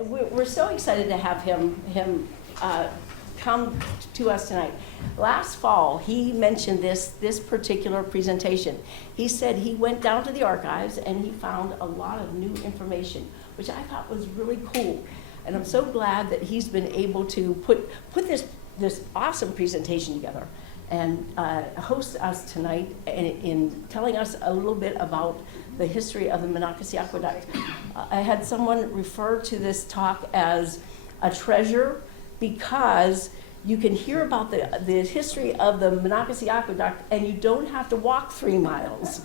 we're so excited to have him come to us tonight. Last fall, he mentioned this particular presentation. He said he went down to the archives and he found a lot of new information, which I thought was really cool. And I'm so glad that he's been able to put this awesome presentation together and host us tonight in telling us a little bit about the history of the Monocacy Aqueduct. I had someone refer to this talk as a treasure because you can hear about the history of the Monocacy Aqueduct and you don't have to walk 3 miles.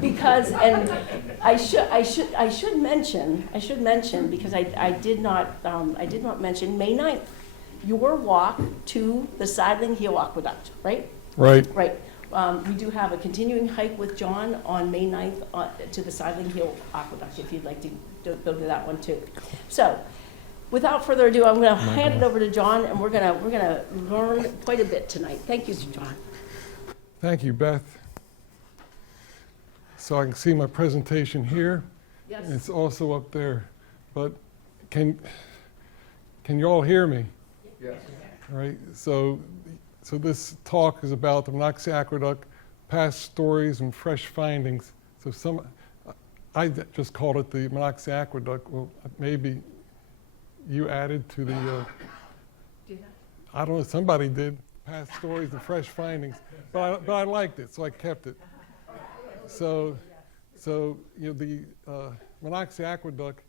Because, and I should mention because I did not mention May 9th, your walk to the Sidling Hill Aqueduct, right? Right. Right. We do have a continuing hike with John on May 9th to the Sidling Hill Aqueduct, if you'd like to go to that one too. So, without further ado, I'm going to hand it over to John, and we're gonna learn quite a bit tonight. Thank you, John. Thank you, Beth. So I can see my presentation here. Yes. And it's also up there. But can you all hear me? Yes. All right. So this talk is about the Monocacy Aqueduct, past stories and fresh findings. So I just called it the Monocacy Aqueduct. Well, maybe you added to the, I don't know, somebody did, past stories and fresh findings, but I liked it, so I kept it. So the Monocacy Aqueduct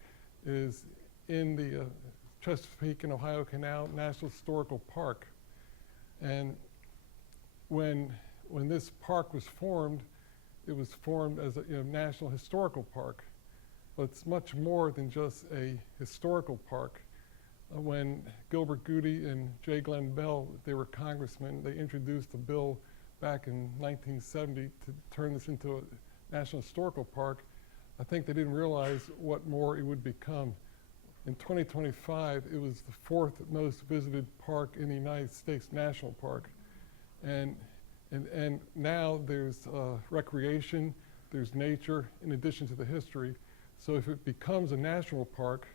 is in the Chesapeake and Ohio Canal National Historical Park. And when this park was formed, it was formed as a National Historical Park. But it's much more than just a historical park. When Gilbert Goody and J. Glenn Bell, they were congressmen, they introduced a bill back in 1970 to turn this into a National Historical Park. I think they didn't realize what more it would become. In 2025, it was the 4th most visited park in the United States, national park. And now there's recreation, there's nature, in addition to the history. So if it becomes a national park,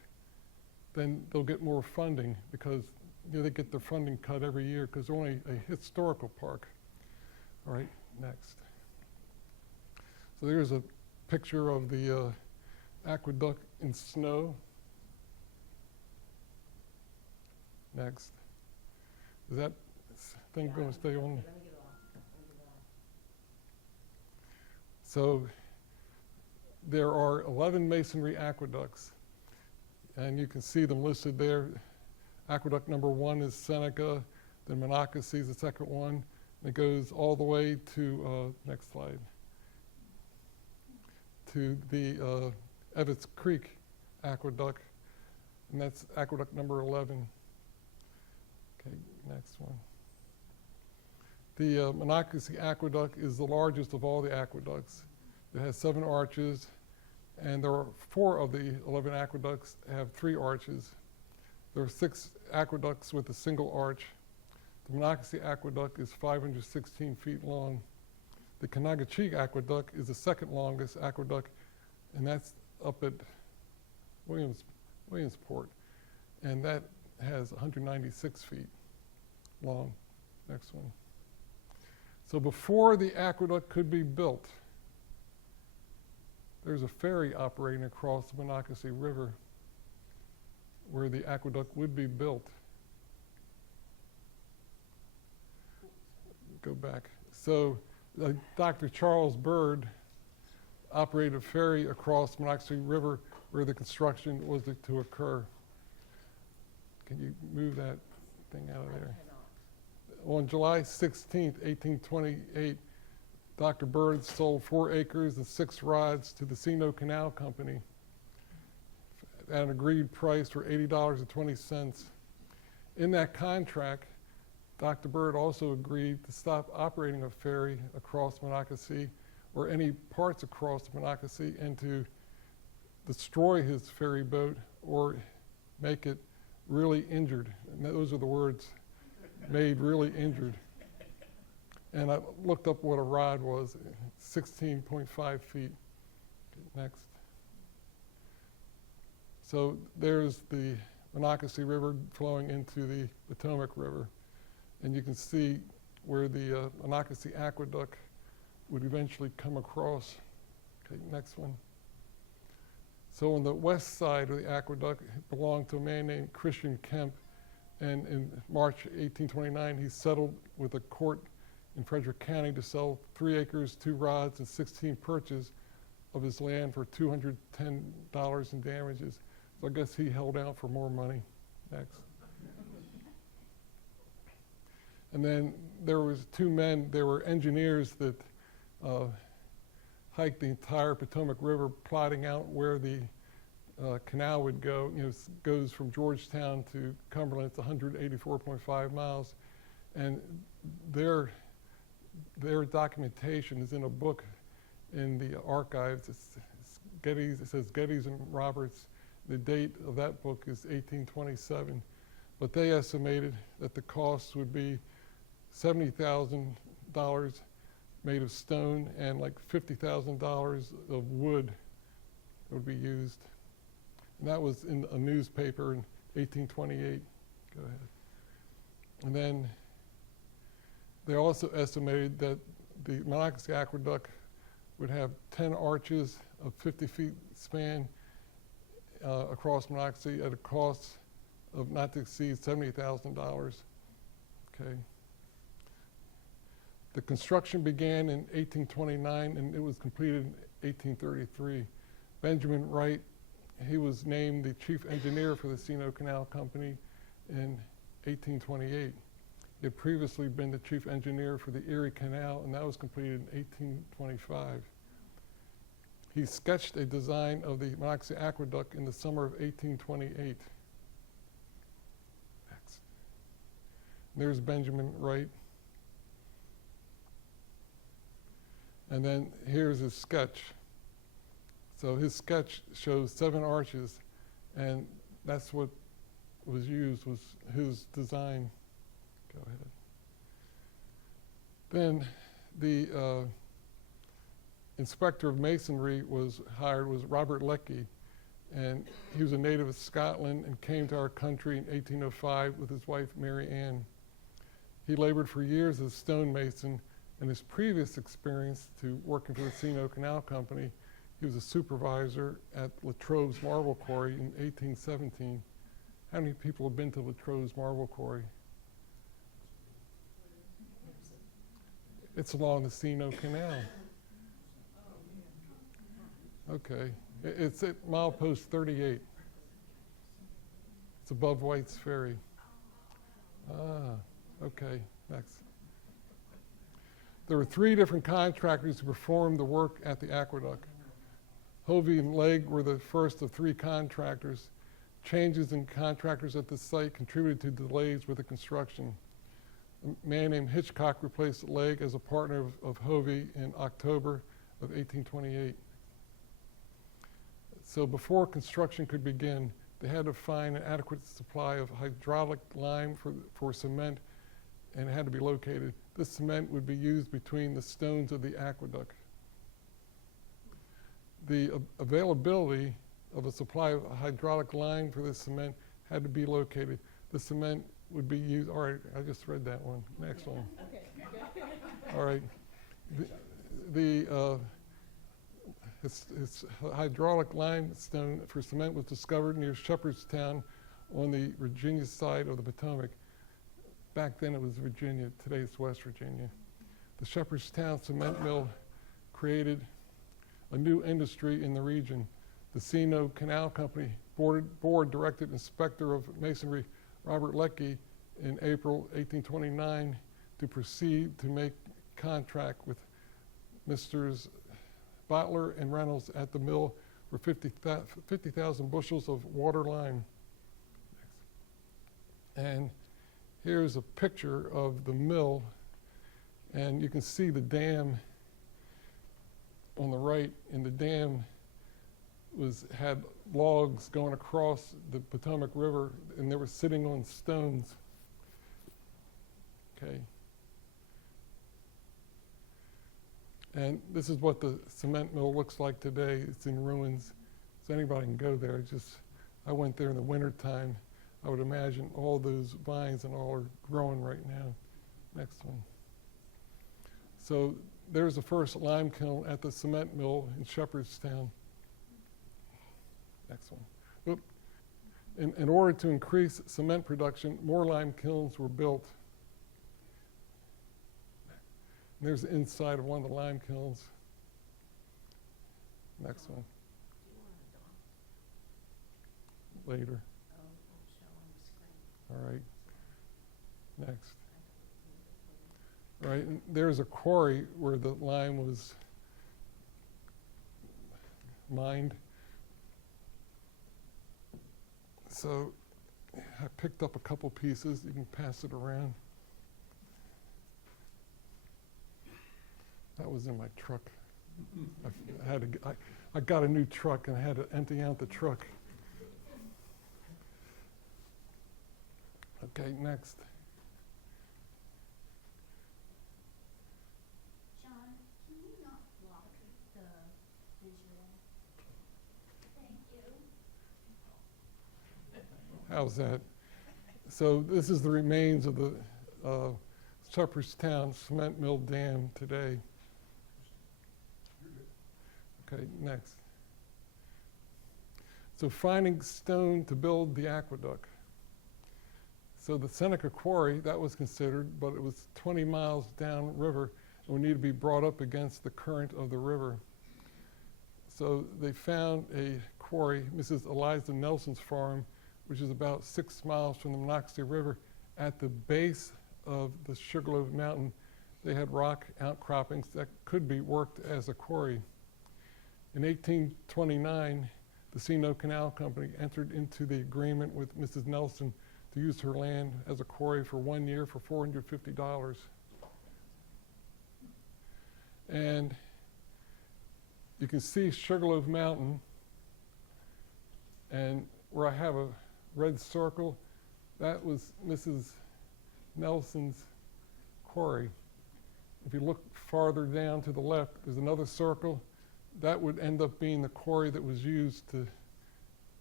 then they'll get more funding because they get their funding cut every year because they're only a historical park. All right, next. So there's a picture of the aqueduct in snow. Next. Is that thing going to stay on? So there are 11 masonry aqueducts. And you can see them listed there. Aqueduct number 1 is Seneca, then Monocacy is the second one. And it goes all the way to, next slide, to the Evetts Creek Aqueduct, and that's aqueduct number 11. Okay, next one. The Monocacy Aqueduct is the largest of all the aqueducts. It has 7 arches. And there are 4 of the 11 aqueducts have 3 arches. There are 6 aqueducts with a single arch. The Monocacy Aqueduct is 516 feet long. The Conococheague Aqueduct is the second longest aqueduct, and that's up at Williamsport. And that has 196 feet long. Next one. So before the aqueduct could be built, there's a ferry operating across the Monocacy River where the aqueduct would be built. Go back. So Dr. Charles Bird operated a ferry across the Monocacy River where the construction was to occur. Can you move that thing out of there? On July 16th, 1828, Dr. Bird sold 4 acres and 6 rods to the Sino Canal Company at an agreed price for $80.20. In that contract, Dr. Bird also agreed to stop operating a ferry across Monocacy or any parts across Monocacy and to destroy his ferry boat or make it really injured. And those are the words, made really injured. And I looked up what a rod was, 16.5 feet. Okay, next. So there's the Monocacy River flowing into the Potomac River. And you can see where the Monocacy Aqueduct would eventually come across. Okay, next one. So on the west side of the aqueduct, it belonged to a man named Christian Kemp. And in March 1829, he settled with a court in Frederick County to sell 3 acres, 2 rods, and 16 perches of his land for $210 in damages. So I guess he held out for more money. Next. And then there was 2 men, they were engineers that hiked the entire Potomac River, plotting out where the canal would go. You know, it goes from Georgetown to Cumberland. It's 184.5 miles. And their documentation is in a book in the archives. It's Getty's, it says Getty's and Roberts. The date of that book is 1827. But they estimated that the cost would be $70,000 made of stone and like $50,000 of wood that would be used. And that was in a newspaper in 1828. Go ahead. And then they also estimated that the Monocacy Aqueduct would have 10 arches of 50 feet span across Monocacy at a cost of not to exceed $70,000. Okay. The construction began in 1829 and it was completed in 1833. Benjamin Wright, he was named the chief engineer for the C&O Canal Company in 1828. He had previously been the chief engineer for the Erie Canal, and that was completed in 1825. He sketched a design of the Monocacy Aqueduct in the summer of 1828. Next. There's Benjamin Wright. And then here's his sketch. So his sketch shows 7 arches, and that's what was used, was his design. Go ahead. Then the inspector of masonry was hired, was Robert Leckie, and he was a native of Scotland and came to our country in 1805 with his wife Mary Ann. He labored for years as a stonemason, and his previous experience to working for the C&O Canal Company, he was a supervisor at Latrobe's Marble Quarry in 1817. How many people have been to Latrobe's Marble Quarry? It's along the C&O Canal. Okay, it's at milepost 38. It's above White's Ferry. Ah, okay, next. There were 3 different contractors who performed the work at the aqueduct. Hovey and Legg were the first of 3 contractors. Changes in contractors at the site contributed to delays with the construction. A man named Hitchcock replaced Legg as a partner of Hovey in October of 1828. So before construction could begin, they had to find an adequate supply of hydraulic lime for cement, and it had to be located. This cement would be used between the stones of the aqueduct. The availability of a supply of hydraulic lime for this cement had to be located. The cement would be used, all right, I just read that one. Next one. Okay. All right. Its hydraulic limestone for cement was discovered near Shepherdstown on the Virginia side of the Potomac. Back then it was Virginia, today it's West Virginia. The Shepherdstown cement mill created a new industry in the region. The C&O Canal Company board directed Inspector of Masonry Robert Leckie in April 1829 to proceed to make contract with Messrs. Butler and Reynolds at the mill for 50,000 bushels of water lime. And here's a picture of the mill, and you can see the dam on the right, and the dam had logs going across the Potomac River, and they were sitting on stones. Okay. And this is what the cement mill looks like today. It's in ruins, so anybody can go there. It's just I went there in the wintertime. I would imagine all those vines and all are growing right now. Next one. So there's the first lime kiln at the cement mill in Shepherdstown. Next one. Oop. In order to increase cement production, more lime kilns were built. And there's the inside of one of the lime kilns. Next one. Later. All right. Next. All right, and there's a quarry where the lime was mined. So I picked up a couple pieces. You can pass it around. That was in my truck. I got a new truck and I had to empty out the truck. Okay, next. John, can you not block the visual? Thank you. How's that? So this is the remains of the Shepherdstown cement mill dam today. Okay, next. So finding stone to build the aqueduct. So the Seneca Quarry, that was considered, but it was 20 miles downriver and would need to be brought up against the current of the river. So they found a quarry, Mrs. Eliza Nelson's farm, which is about 6 miles from the Monocacy River. At the base of the Sugarloaf Mountain, they had rock outcroppings that could be worked as a quarry. In 1829, the C&O Canal Company entered into the agreement with Mrs. Nelson to use her land as a quarry for 1 year for $450. And you can see Sugarloaf Mountain, and where I have a red circle, that was Mrs. Nelson's quarry. If you look farther down to the left, there's another circle. That would end up being the quarry that was used to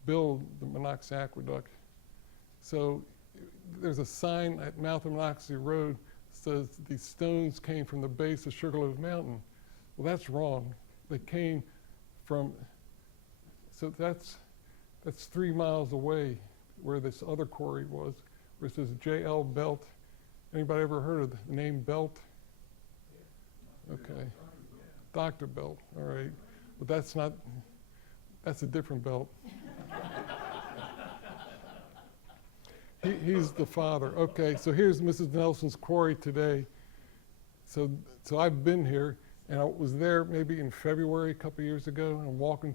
build the Monocacy Aqueduct. So there's a sign at mouth of Monocacy Road that says these stones came from the base of Sugarloaf Mountain. Well, that's wrong. They came from, so that's 3 miles away where this other quarry was, where it says J.L. Belt. Anybody ever heard of the name Belt? Okay. Dr. Belt, all right. But that's a different Belt. He's the father. Okay, so here's Mrs. Nelson's quarry today. So I've been here, and I was there maybe in February a couple years ago, and I'm walking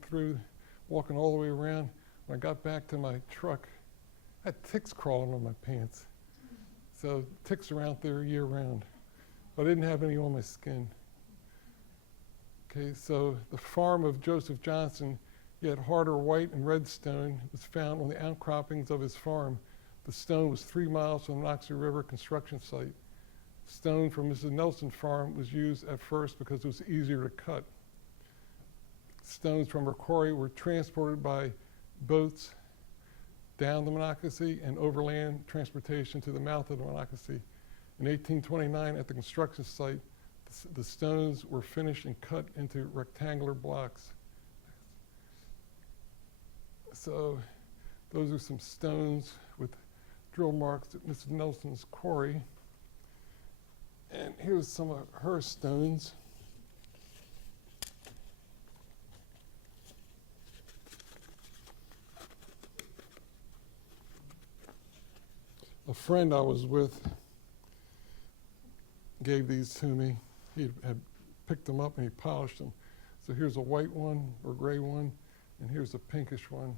all the way around. When I got back to my truck, I had ticks crawling on my pants. So ticks are out there year round. But I didn't have any on my skin. Okay, so the farm of Joseph Johnson, he had harder white and red stone. It was found on the outcroppings of his farm. The stone was 3 miles from the Monocacy River construction site. Stone from Mrs. Nelson's farm was used at first because it was easier to cut. Stones from her quarry were transported by boats down the Monocacy and overland transportation to the mouth of the Monocacy. In 1829, at the construction site, the stones were finished and cut into rectangular blocks. So those are some stones with drill marks at Mrs. Nelson's quarry. And here's some of her stones. A friend I was with gave these to me. He had picked them up and he polished them. So here's a white one or gray one, and here's a pinkish one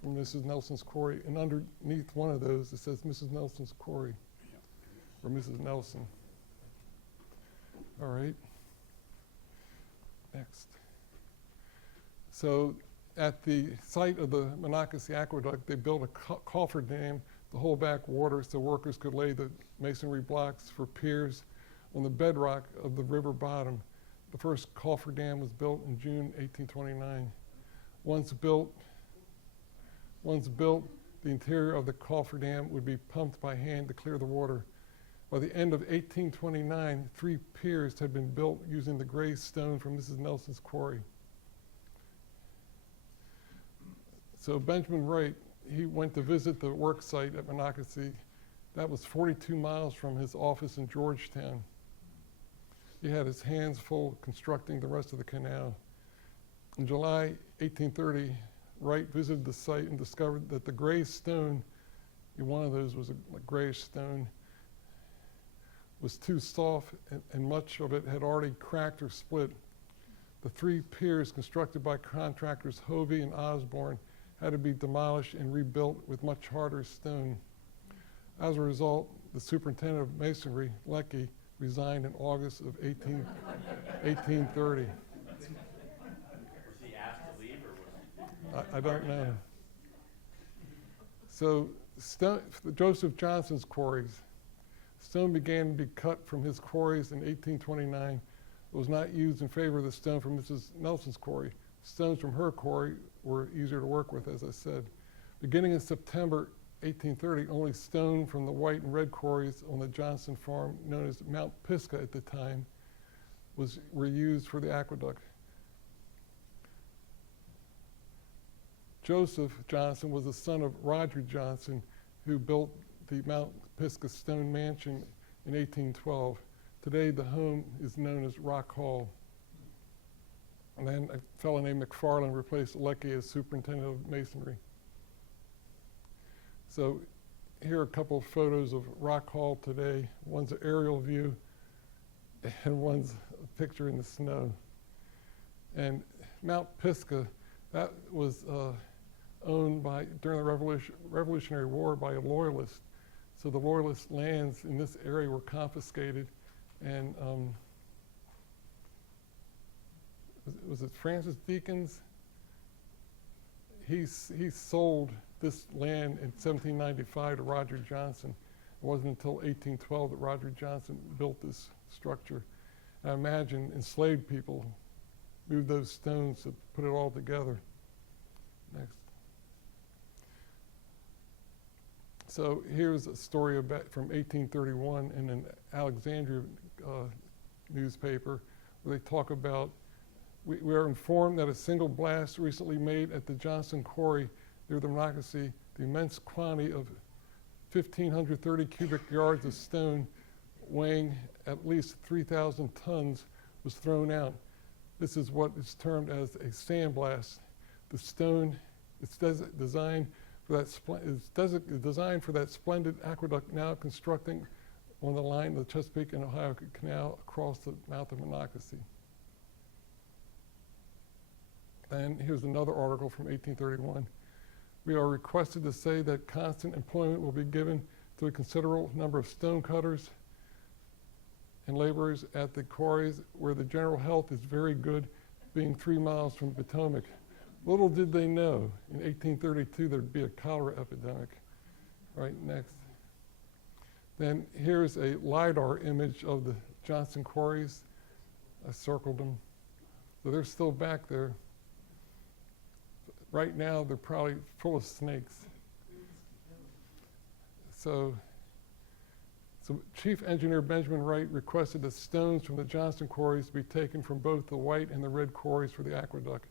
from Mrs. Nelson's quarry. And underneath one of those, it says Mrs. Nelson's quarry, or Mrs. Nelson. All right. Next. So at the site of the Monocacy Aqueduct, they built a coffer dam to hold back water so workers could lay the masonry blocks for piers on the bedrock of the river bottom. The first coffer dam was built in June 1829. Once built, Once built, the interior of the cofferdam would be pumped by hand to clear the water. By the end of 1829, 3 piers had been built using the gray stone from Mrs. Nelson's quarry. So Benjamin Wright, he went to visit the work site at Monocacy. That was 42 miles from his office in Georgetown. He had his hands full constructing the rest of the canal. In July 1830, Wright visited the site and discovered that the gray stone, one of those was a grayish stone, was too soft and much of it had already cracked or split. The 3 piers constructed by contractors Hovey and Osborne had to be demolished and rebuilt with much harder stone. As a result, the superintendent of masonry, Leckie, resigned in August of 1830. Was he asked to leave or was he? I don't know. So Joseph Johnson's quarries. Stone began to be cut from his quarries in 1829. It was not used in favor of the stone from Mrs. Nelson's quarry. Stones from her quarry were easier to work with, as I said. Beginning in September 1830, only stone from the white and red quarries on the Johnson farm, known as Mount Pisgah at the time, were used for the aqueduct. Joseph Johnson was the son of Roger Johnson, who built the Mount Pisgah stone mansion in 1812. Today, the home is known as Rock Hall. And then a fellow named McFarland replaced Leckie as superintendent of masonry. So here are a couple of photos of Rock Hall today. One's an aerial view, and one's a picture in the snow. And Mount Pisgah, that was owned during the Revolutionary War by a loyalist. So the loyalist lands in this area were confiscated, and was it Francis Deakins? He sold this land in 1795 to Roger Johnson. It wasn't until 1812 that Roger Johnson built this structure. And I imagine enslaved people moved those stones to put it all together. Next. So here's a story from 1831 in an Alexandria newspaper where they talk about, we are informed that a single blast recently made at the Johnson Quarry near the Monocacy, the immense quantity of 1,530 cubic yards of stone weighing at least 3,000 tons was thrown out. This is what is termed as a sandblast. The stone is designed for that splendid aqueduct now constructing on the line of the Chesapeake and Ohio Canal across the mouth of Monocacy. And here's another article from 1831. We are requested to say that constant employment will be given to a considerable number of stone cutters and laborers at the quarries where the general health is very good, being 3 miles from Potomac. Little did they know, in 1832 there'd be a cholera epidemic. Right, next. Then here's a LiDAR image of the Johnson quarries. I circled them. So they're still back there. Right now, they're probably full of snakes. So Chief Engineer Benjamin Wright requested that stones from the Johnson quarries be taken from both the white and the red quarries for the aqueduct.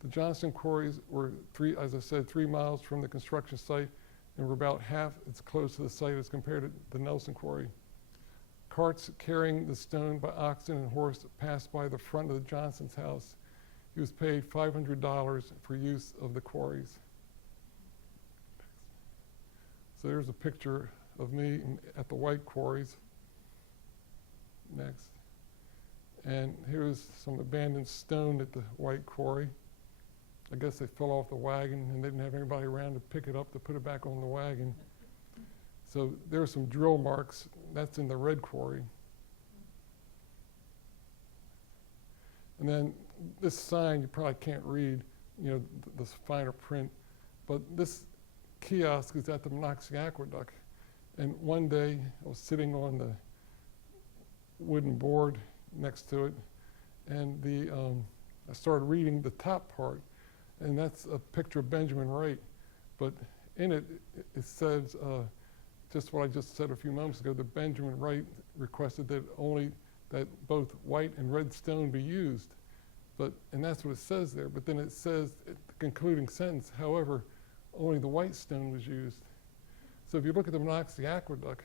The Johnson quarries were, as I said, 3 miles from the construction site and were about half as close to the site as compared to the Nelson quarry. Carts carrying the stone by oxen and horse passed by the front of the Johnson's house. He was paid $500 for use of the quarries. So there's a picture of me at the white quarries. Next. And here's some abandoned stone at the white quarry. I guess they fell off the wagon and they didn't have anybody around to pick it up to put it back on the wagon. So there are some drill marks. That's in the red quarry. And then this sign you probably can't read, the finer print, but this kiosk is at the Monocacy Aqueduct. And one day I was sitting on the wooden board next to it, and I started reading the top part, and that's a picture of Benjamin Wright. But in it, it says, just what I just said a few moments ago, that Benjamin Wright requested that both white and red stone be used. And that's what it says there, but then it says, the concluding sentence, however, only the white stone was used. So if you look at the Monocacy Aqueduct,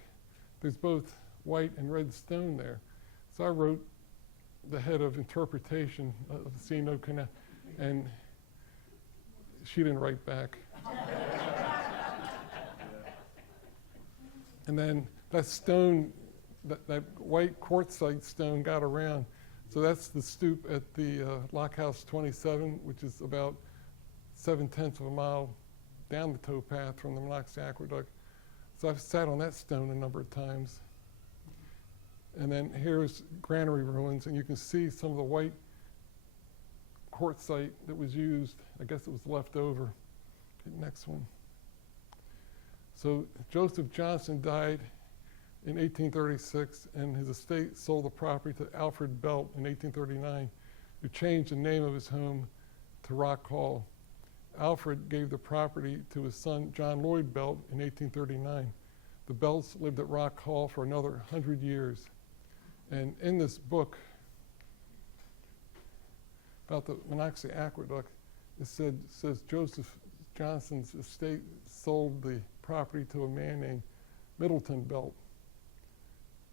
there's both white and red stone there. So I wrote the head of interpretation of the C-No Canal, and she didn't write back. And then that stone, that white quartzite stone got around. So that's the stoop at the Lock House 27, which is about 7/10 of a mile down the towpath from the Monocacy Aqueduct. So I've sat on that stone a number of times. And then here's granary ruins, and you can see some of the white quartzite that was used. I guess it was left over. Okay, next one. So Joseph Johnson died in 1836, and his estate sold the property to Alfred Belt in 1839, who changed the name of his home to Rock Hall. Alfred gave the property to his son John Lloyd Belt in 1839. The Belts lived at Rock Hall for another 100 years. And in this book about the Monocacy Aqueduct, it says Joseph Johnson's estate sold the property to a man named Middleton Belt.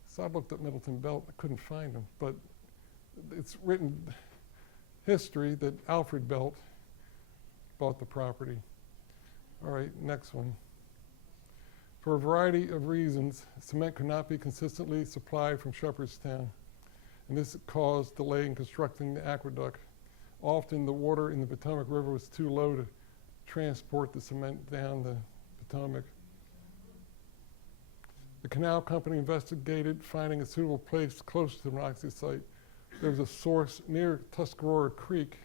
So I looked up Middleton Belt, I couldn't find him, but it's written history that Alfred Belt bought the property. All right, next one. For a variety of reasons, cement could not be consistently supplied from Shepherdstown, and this caused delay in constructing the aqueduct. Often the water in the Potomac River was too low to transport the cement down the Potomac. The canal company investigated, finding a suitable place close to the Monocacy site. There was a source near Tuscarora Creek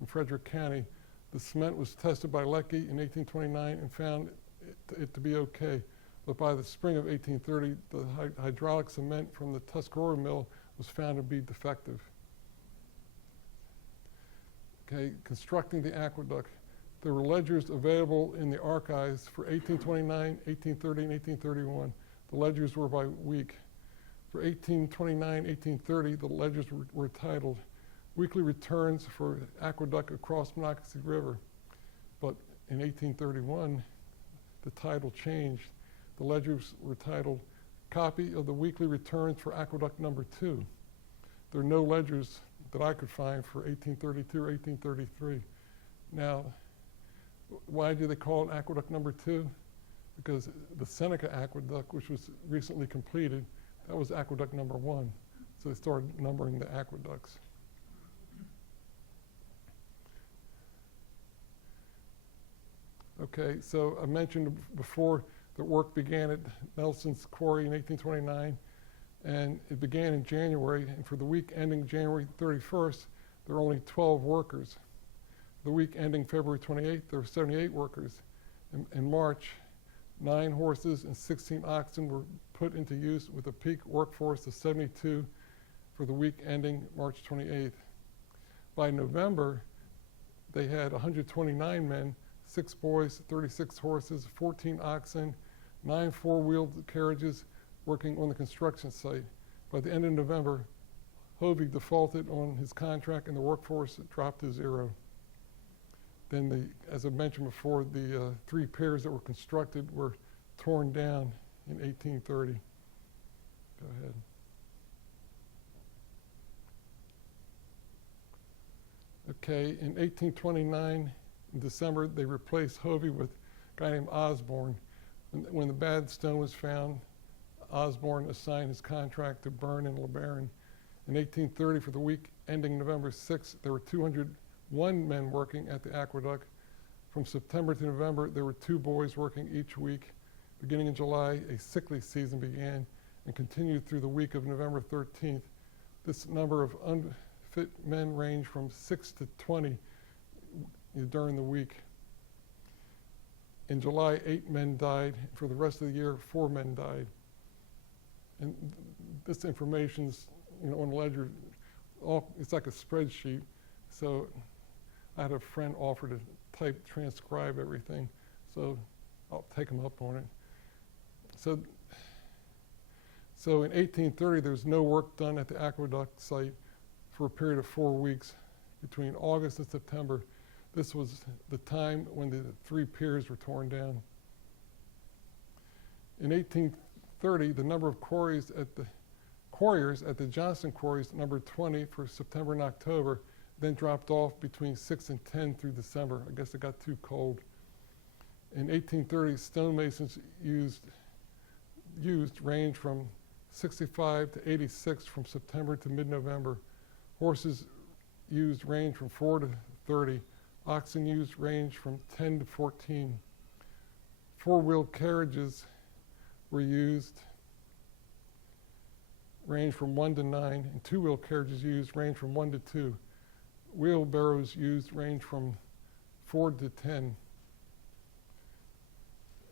in Frederick County. The cement was tested by Leckie in 1829 and found it to be okay. But by the spring of 1830, the hydraulic cement from the Tuscarora mill was found to be defective. Okay, constructing the aqueduct. There were ledgers available in the archives for 1829, 1830, and 1831. The ledgers were by week. For 1829, 1830, the ledgers were titled Weekly Returns for Aqueduct Across Monocacy River. But in 1831, the title changed. The ledgers were titled Copy of the Weekly Returns for Aqueduct Number 2. There are no ledgers that I could find for 1832 or 1833. Now, why do they call it Aqueduct Number 2? Because the Seneca Aqueduct, which was recently completed, that was Aqueduct Number 1. So they started numbering the aqueducts. Okay, so I mentioned before that work began at Nelson's Quarry in 1829, and it began in January, and for the week ending January 31st, there were only 12 workers. The week ending February 28th, there were 78 workers. In March, 9 horses and 16 oxen were put into use with a peak workforce of 72 for the week ending March 28th. By November, they had 129 men, 6 boys, 36 horses, 14 oxen, 9 four-wheeled carriages working on the construction site. By the end of November, Hovey defaulted on his contract and the workforce dropped to 0. Then, as I mentioned before, the 3 piers that were constructed were torn down in 1830. Go ahead. Okay, in 1829, in December, they replaced Hovey with a guy named Osborne. When the bad stone was found, Osborne assigned his contract to Byrne and LeBaron. In 1830, for the week ending November 6th, there were 201 men working at the aqueduct. From September to November, there were 2 boys working each week. Beginning in July, a sickly season began and continued through the week of November 13th. This number of unfit men ranged from 6 to 20 during the week. In July, 8 men died. For the rest of the year, 4 men died. And this information's, on the ledger, it's like a spreadsheet. So I had a friend offer to transcribe everything. So I'll take them up on it. So in 1830, there was no work done at the aqueduct site for a period of 4 weeks between August and September. This was the time when the 3 piers were torn down. In 1830, the number of quarriers at the Johnston quarries numbered 20 for September and October, then dropped off between 6 and 10 through December. I guess it got too cold. In 1830, stonemasons used range from 65 to 86 from September to mid-November. Horses used range from 4 to 30. Oxen used range from 10 to 14. 4-wheel carriages were used range from 1 to 9, and 2-wheel carriages used range from 1 to 2. Wheelbarrows used range from 4 to 10.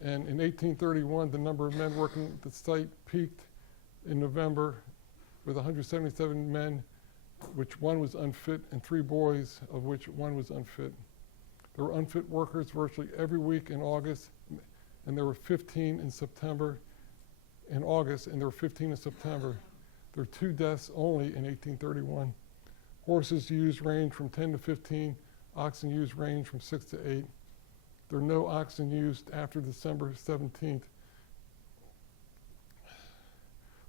And in 1831, the number of men working at the site peaked in November with 177 men, which 1 was unfit, and 3 boys, of which 1 was unfit. There were unfit workers virtually every week in August, and there were 15 in September, in August, and there were 15 in September. There were 2 deaths only in 1831. Horses used range from 10 to 15. Oxen used range from 6 to 8. There are no oxen used after December 17th.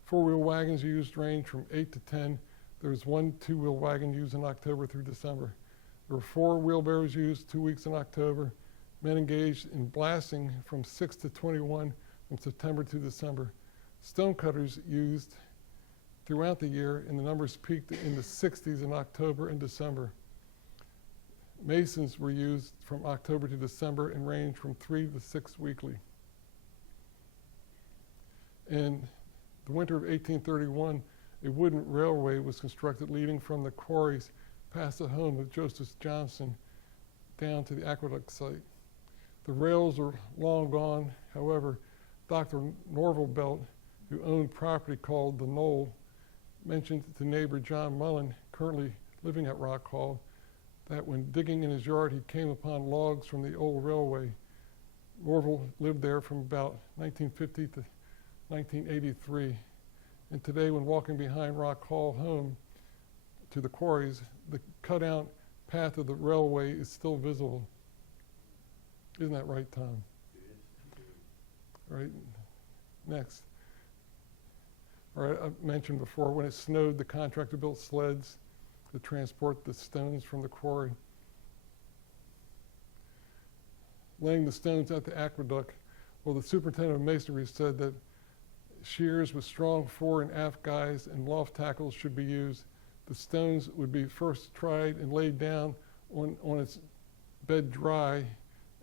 4-wheel wagons used range from 8 to 10. There was 1 2-wheel wagon used in October through December. There were 4 wheelbarrows used 2 weeks in October. Men engaged in blasting from 6 to 21 from September to December. Stonecutters used throughout the year, and the numbers peaked in the 60s in October and December. Masons were used from October to December and ranged from 3 to 6 weekly. In the winter of 1831, a wooden railway was constructed leading from the quarries past the home of Joseph Johnson down to the aqueduct site. The rails are long gone. However, Dr. Norval Belt, who owned property called the Knoll, mentioned to neighbor John Mullen, currently living at Rock Hall, that when digging in his yard, he came upon logs from the old railway. Norval lived there from about 1950 to 1983. And today, when walking behind Rock Hall home to the quarries, the cutout path of the railway is still visible. Isn't that right, Tom? All right, next. All right, I mentioned before, when it snowed, the contractor built sleds to transport the stones from the quarry. Laying the stones at the aqueduct, well, the superintendent of masonry said that shears with strong fore and aft guys and loft tackles should be used. The stones would be first tried and laid down on its bed dry,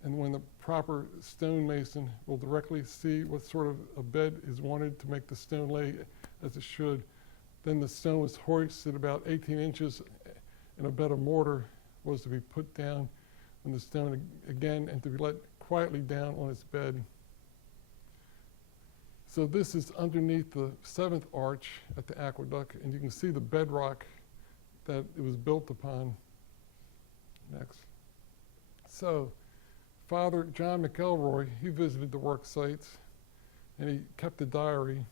and when the proper stonemason will directly see what sort of a bed is wanted to make the stone lay as it should. Then the stone was hoisted about 18 inches, and a bed of mortar was to be put down on the stone again and to be let quietly down on its bed. So this is underneath the 7th arch at the aqueduct, and you can see the bedrock that it was built upon. Next. So Father John McElroy, he visited the work sites, and he kept a diary.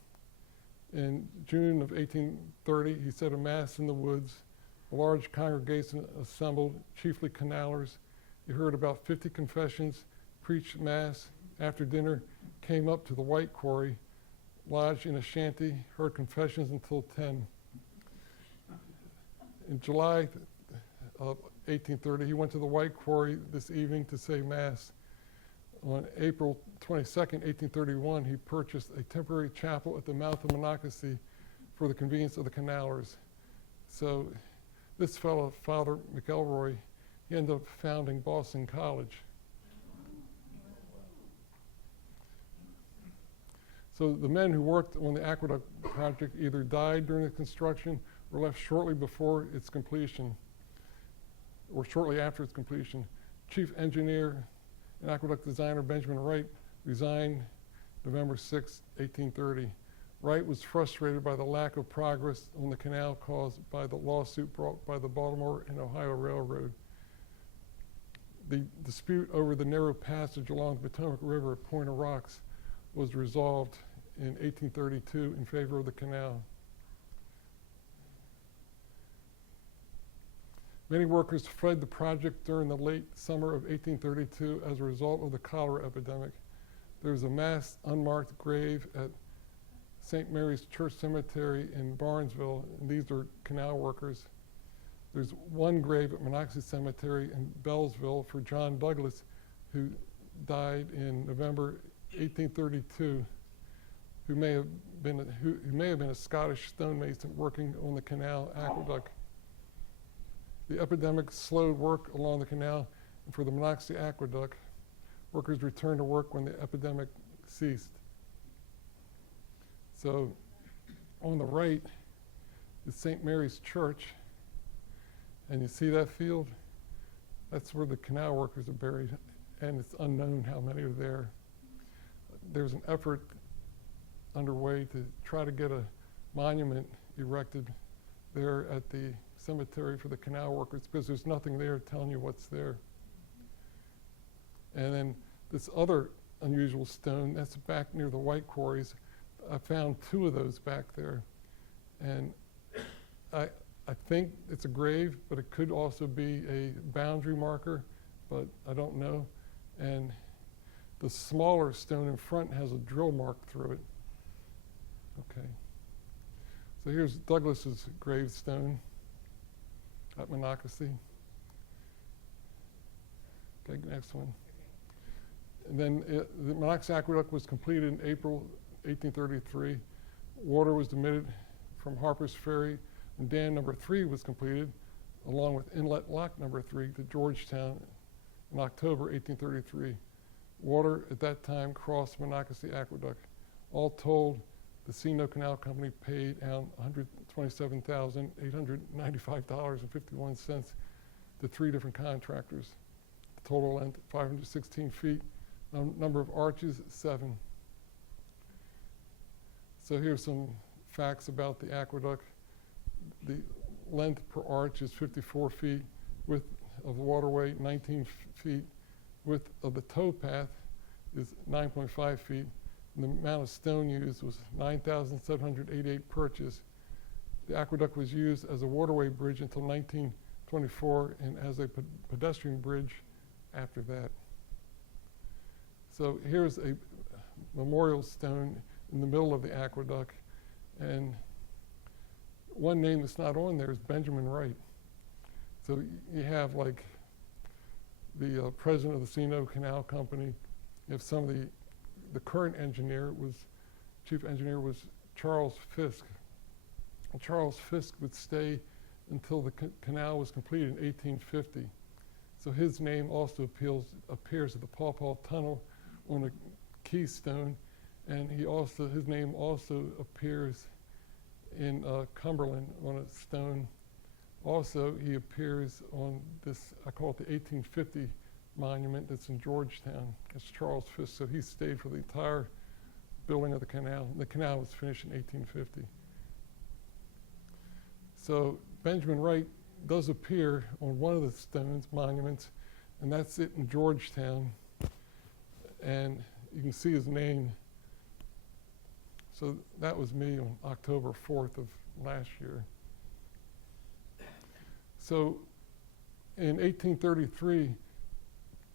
In June of 1830, he said a mass in the woods. A large congregation assembled, chiefly canalers. He heard about 50 confessions, preached mass. After dinner, came up to the White Quarry, lodged in a shanty, heard confessions until 10. In July of 1830, he went to the White Quarry this evening to say mass. On April 22nd, 1831, he purchased a temporary chapel at the mouth of Monocacy for the convenience of the canalers. So this fellow, Father McElroy, he ended up founding Boston College. So the men who worked on the aqueduct project either died during the construction or left shortly before its completion, or shortly after its completion. Chief engineer and aqueduct designer Benjamin Wright resigned November 6, 1830. Wright was frustrated by the lack of progress on the canal caused by the lawsuit brought by the Baltimore and Ohio Railroad. the dispute over the narrow passage along the Potomac River at Point of Rocks was resolved in 1832 in favor of the canal. Many workers fled the project during the late summer of 1832 as a result of the cholera epidemic. There's a mass unmarked grave at St. Mary's Church Cemetery in Barnesville, and these are canal workers. There's one grave at Monocacy Cemetery in Bellsville for John Douglas, who died in November 1832, who may have been a Scottish stonemason working on the canal aqueduct. The epidemic slowed work along the canal, and for the Monocacy Aqueduct, workers returned to work when the epidemic ceased. So on the right is St. Mary's Church, and you see that field? That's where the canal workers are buried, and it's unknown how many are there. There's an effort underway to try to get a monument erected there at the cemetery for the canal workers, because there's nothing there telling you what's there. And then this other unusual stone, that's back near the white quarries. I found two of those back there. And I think it's a grave, but it could also be a boundary marker, but I don't know. And the smaller stone in front has a drill mark through it. Okay. So here's Douglas's gravestone at Monocacy. Okay, next one. And then the Monocacy Aqueduct was completed in April 1833. Water was emitted from Harper's Ferry, and dam number 3 was completed, along with inlet lock number 3 to Georgetown in October 1833. Water at that time crossed Monocacy Aqueduct. All told, the C&O Canal Company paid out $127,895.51 to 3 different contractors. The total length, 516 feet. Number of arches, 7. So here's some facts about the aqueduct. The length per arch is 54 feet, width of the waterway 19 feet, width of the tow path is 9.5 feet, and the amount of stone used was 9,788 perches. The aqueduct was used as a waterway bridge until 1924 and as a pedestrian bridge after that. So here's a memorial stone in the middle of the aqueduct, and one name that's not on there is Benjamin Wright. So you have like the president of the C&O Canal Company. You have some of the current chief engineer was Charles Fisk. And Charles Fisk would stay until the canal was completed in 1850. So his name also appears at the Paw Paw Tunnel on a keystone, and his name also appears in Cumberland on a stone. Also, he appears on this, I call it the 1850 monument that's in Georgetown. It's Charles Fisk, so he stayed for the entire building of the canal. The canal was finished in 1850. So Benjamin Wright does appear on one of the stones, monuments, and that's it in Georgetown. And you can see his name. So that was me on October 4th of last year. So in 1833,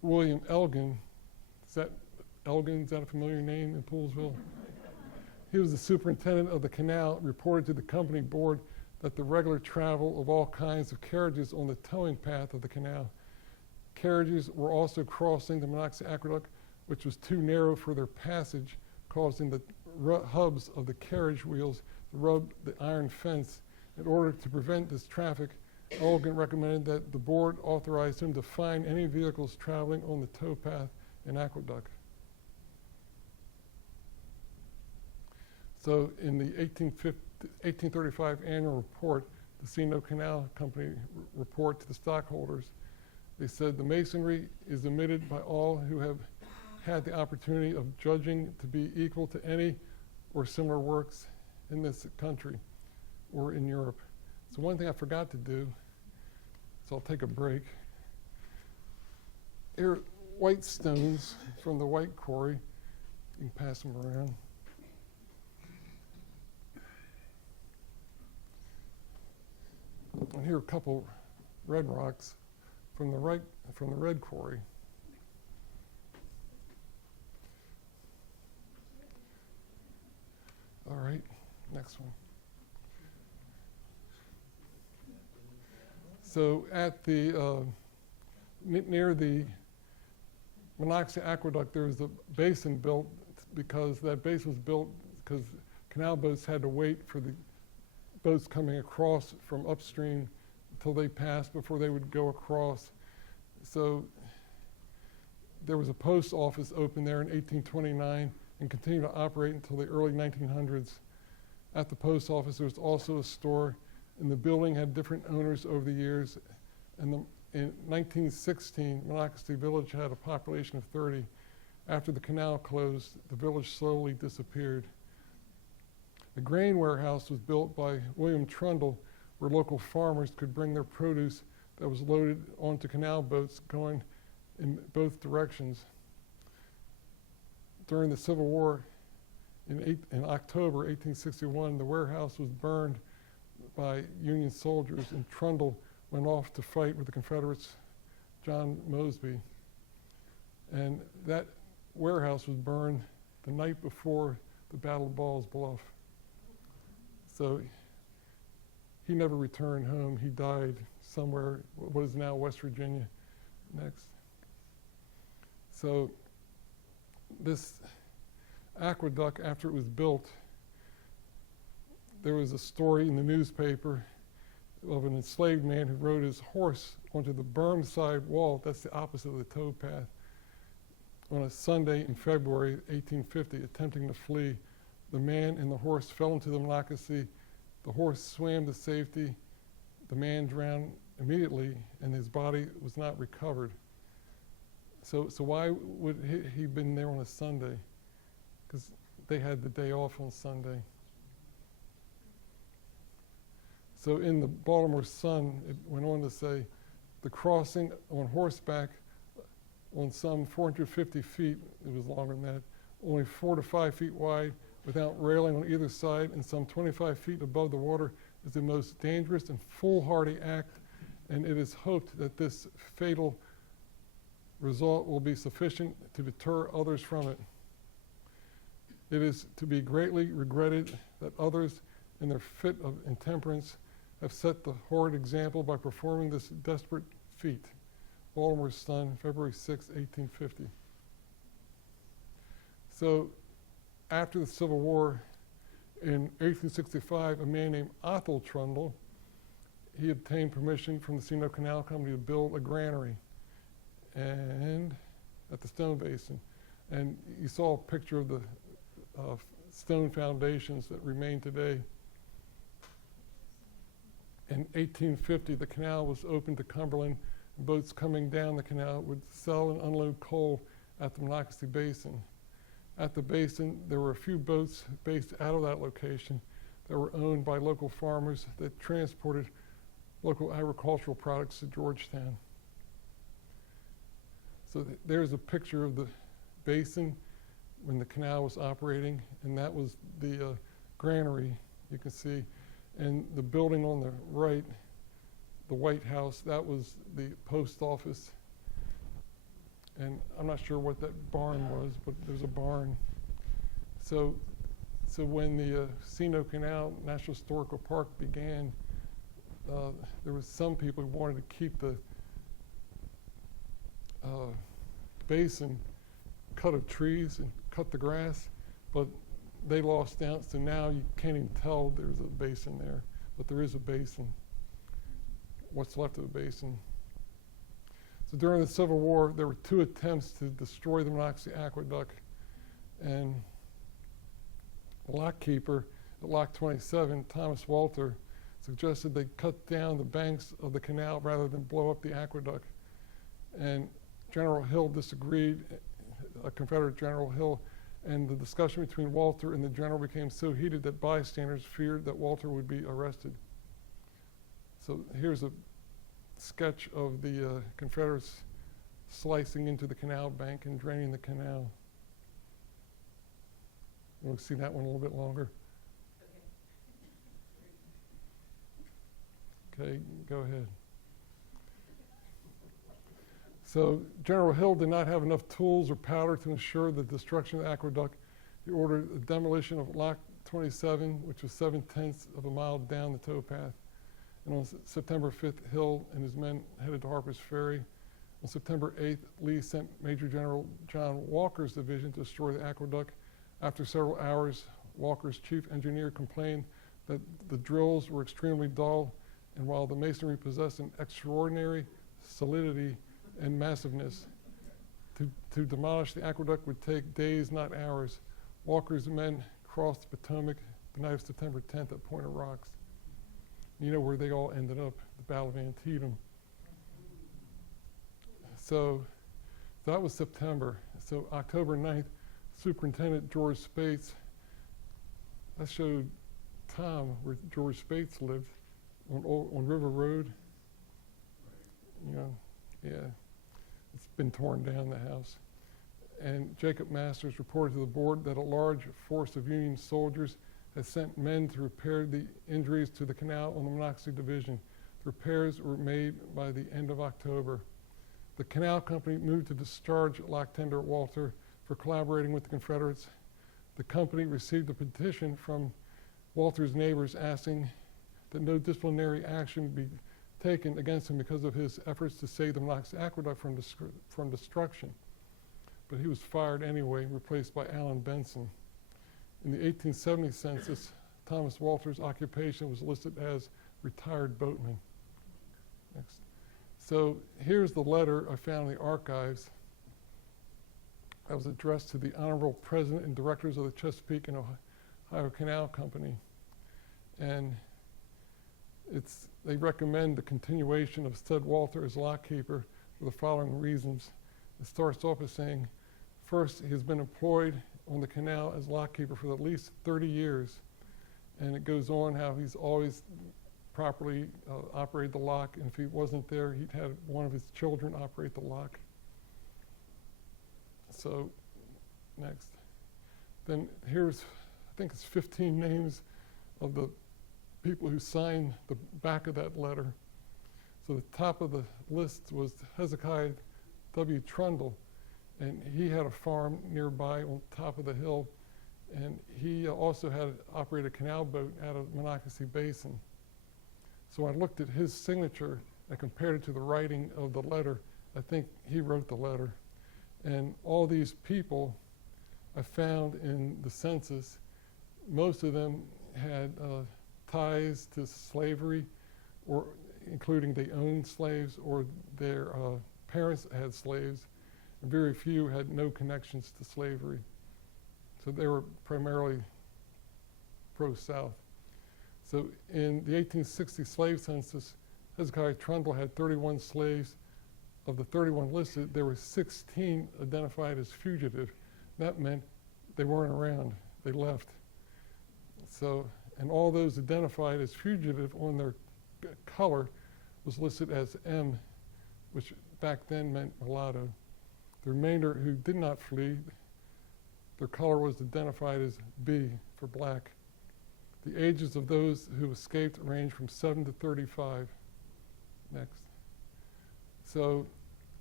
William Elgin, is that a familiar name in Poolesville? He was the superintendent of the canal, reported to the company board that the regular travel of all kinds of carriages on the towing path of the canal. Carriages were also crossing the Monocacy Aqueduct, which was too narrow for their passage, causing the hubs of the carriage wheels to rub the iron fence. In order to prevent this traffic, Elgin recommended that the board authorize him to fine any vehicles traveling on the tow path and aqueduct. So in the 1835 annual report, the C&O Canal Company report to the stockholders, they said the masonry is omitted by all who have had the opportunity of judging to be equal to any or similar works in this country or in Europe. So one thing I forgot to do, so I'll take a break. here are white stones from the white quarry. You can pass them around. And here are a couple red rocks from the red quarry. All right, next one. So at the near the Monocacy Aqueduct, there was a basin built because that base was built because canal boats had to wait for the boats coming across from upstream until they passed before they would go across. So there was a post office open there in 1829 and continued to operate until the early 1900s. At the post office, there was also a store, and the building had different owners over the years. And in 1916, Monocacy Village had a population of 30. After the canal closed, the village slowly disappeared. The grain warehouse was built by William Trundle, where local farmers could bring their produce that was loaded onto canal boats going in both directions. During the Civil War, in October 1861, the warehouse was burned by Union soldiers, and Trundle went off to fight with the Confederates, John Mosby. And that warehouse was burned the night before the Battle of Ball's Bluff. So he never returned home. He died somewhere, what is now West Virginia. Next. So this aqueduct, after it was built, there was a story in the newspaper of an enslaved man who rode his horse onto the burned side wall, that's the opposite of the towpath, on a Sunday in February 1850, attempting to flee. The man and the horse fell into the Monocacy. The horse swam to safety. The man drowned immediately, and his body was not recovered. So why would he been there on a Sunday? Because they had the day off on Sunday. So in the Baltimore Sun, it went on to say, the crossing on horseback on some 450 feet, it was longer than that, only 4 to 5 feet wide, without railing on either side, and some 25 feet above the water, is the most dangerous and foolhardy act, and it is hoped that this fatal result will be sufficient to deter others from it. It is to be greatly regretted that others, in their fit of intemperance, have set the horrid example by performing this desperate feat. Baltimore Sun, February 6, 1850. So after the Civil War, in 1865, a man named Othel Trundle, he obtained permission from the C&O Canal Company to build a granary and at the Stone Basin. And you saw a picture of the stone foundations that remain today. In 1850, the canal was opened to Cumberland. Boats coming down the canal would sell and unload coal at the Monocacy Basin. At the basin, there were a few boats based out of that location that were owned by local farmers that transported local agricultural products to Georgetown. So there's a picture of the basin when the canal was operating, and that was the granary, you can see. And the building on the right, the White House, that was the post office. And I'm not sure what that barn was, but there's a barn. So when the C&O Canal National Historical Park began, there was some people who wanted to keep the basin cut of trees and cut the grass, but they lost out, so now you can't even tell there's a basin there, but there is a basin. What's left of the basin. So during the Civil War, there were 2 attempts to destroy the Monocacy Aqueduct, and the lock keeper at Lock 27, Thomas Walter, suggested they cut down the banks of the canal rather than blow up the aqueduct. And General Hill disagreed, Confederate General Hill, and the discussion between Walter and the general became so heated that bystanders feared that Walter would be arrested. So here's a sketch of the Confederates slicing into the canal bank and draining the canal. We'll see that one a little bit longer. Okay, go ahead. So General Hill did not have enough tools or powder to ensure the destruction of the aqueduct. He ordered the demolition of Lock 27, which was 7/10 of a mile down the towpath. And on September 5th, Hill and his men headed to Harper's Ferry. On September 8th, Lee sent Major General John Walker's division to destroy the aqueduct. After several hours, Walker's chief engineer complained that the drills were extremely dull, and while the masonry possessed an extraordinary solidity and massiveness, to demolish the aqueduct would take days, not hours. Walker's men crossed the Potomac the night of September 10th at Point of Rocks. You know where they all ended up, the Battle of Antietam. So that was September. So October 9th, Superintendent George Spates, I showed Tom where George Spates lived on River Road. You know, yeah, it's been torn down, the house. And Jacob Masters reported to the board that a large force of Union soldiers had sent men to repair the injuries to the canal on the Monocacy Division. The repairs were made by the end of October. The canal company moved to discharge Lieutenant Walter for collaborating with the Confederates. The company received a petition from Walter's neighbors asking that no disciplinary action be taken against him because of his efforts to save the Monocacy Aqueduct from destruction. But he was fired anyway, replaced by Alan Benson. In the 1870 census, Thomas Walter's occupation was listed as retired boatman. Next. So here's the letter I found in the archives that was addressed to the Honorable President and Directors of the Chesapeake and Ohio Canal Company. And they recommend the continuation of said Walter as lockkeeper for the following reasons. It starts off as saying, first, he has been employed on the canal as lockkeeper for at least 30 years. And it goes on how he's always properly operated the lock, and if he wasn't there, he'd had one of his children operate the lock. So, next. Then here's, I think it's 15 names of the people who signed the back of that letter. So the top of the list was Hezekiah W. Trundle, and he had a farm nearby on top of the hill, and he also had operated a canal boat out of Monocacy Basin. So I looked at his signature and compared it to the writing of the letter. I think he wrote the letter. And all these people I found in the census, most of them had ties to slavery, or including they owned slaves or their parents had slaves. And very few had no connections to slavery. So they were primarily pro-South. So in the 1860 slave census, Hezekiah Trundle had 31 slaves. Of the 31 listed, there were 16 identified as fugitive. That meant they weren't around, they left. So, and all those identified as fugitive on their color was listed as M, which back then meant mulatto. The remainder who did not flee, their color was identified as B for black. The ages of those who escaped range from 7 to 35. Next. So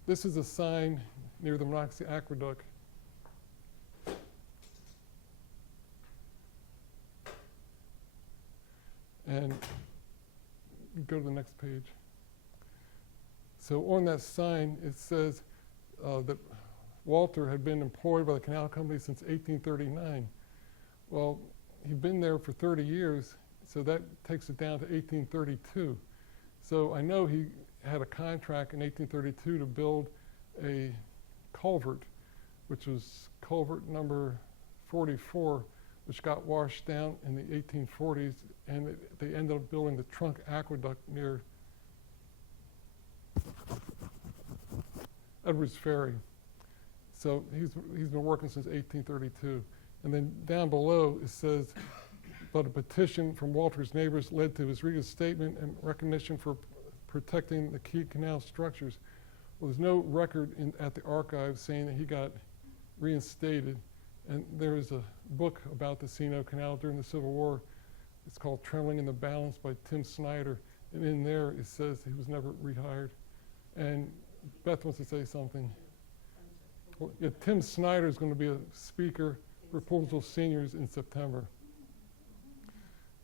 this is a sign near the Monocacy Aqueduct. And go to the next page. So on that sign, it says that Walter had been employed by the canal company since 1839. Well, he'd been there for 30 years, so that takes it down to 1832. So I know he had a contract in 1832 to build a culvert, which was culvert number 44, which got washed down in the 1840s, and they ended up building the trunk aqueduct near Edwards Ferry. So he's been working since 1832. And then down below it says, but a petition from Walter's neighbors led to his reinstatement and recognition for protecting the key canal structures. Well, there's no record at the archives saying that he got reinstated. And there is a book about the C&O Canal during the Civil War. It's called Trembling in the Balance by Tim Snyder. And in there it says he was never rehired. And Beth wants to say something. Well, yeah, Tim Snyder is going to be a speaker for Poolsville seniors in September.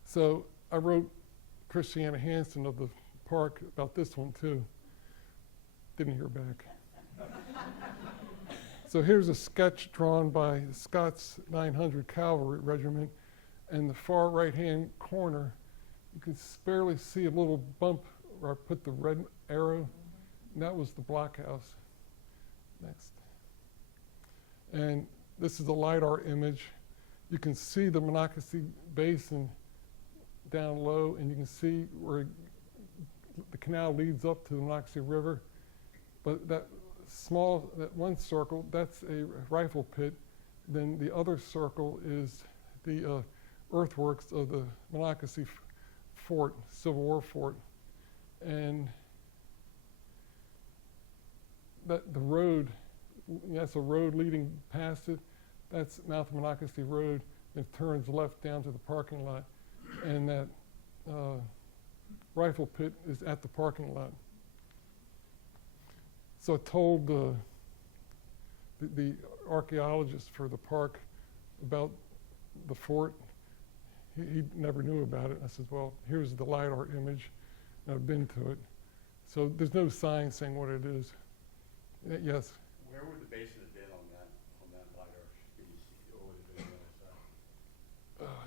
So I wrote Christiana Hansen of the park about this one too. Didn't hear back. So here's a sketch drawn by Scott's 900 Cavalry Regiment. In the far right-hand corner, you can barely see a little bump where I put the red arrow, and that was the blockhouse. Next. And this is a LiDAR image. You can see the Monocacy Basin down low, and you can see where the canal leads up to the Monocacy River. But that one circle, that's a rifle pit. Then the other circle is the earthworks of the Monocacy Fort, Civil War fort. And the road, that's a road leading past it. That's Mouth Monocacy Road. It turns left down to the parking lot. And that rifle pit is at the parking lot. So I told the archaeologist for the park about the fort. He never knew about it. I said, well, here's the LiDAR image. And I've been to it. So there's no sign saying what it is. Yes? Where would the basin have been on that LiDAR? Can you see, or would it have been on